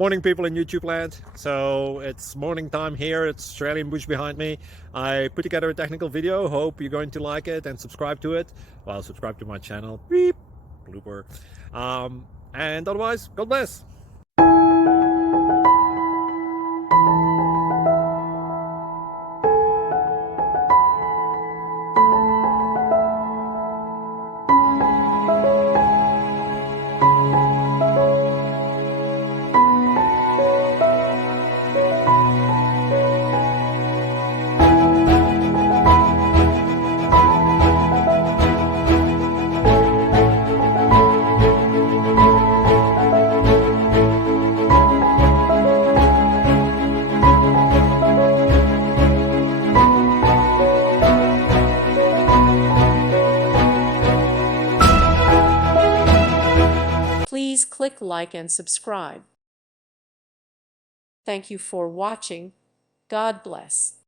Morning, people in YouTube land. So it's morning time here. It's Australian bush behind me. I put together a technical video. Hope you're going to like it and subscribe to it. Well, subscribe to my channel. Beep. Blooper. And otherwise, God bless. Please click like and subscribe. Thank you for watching. God bless.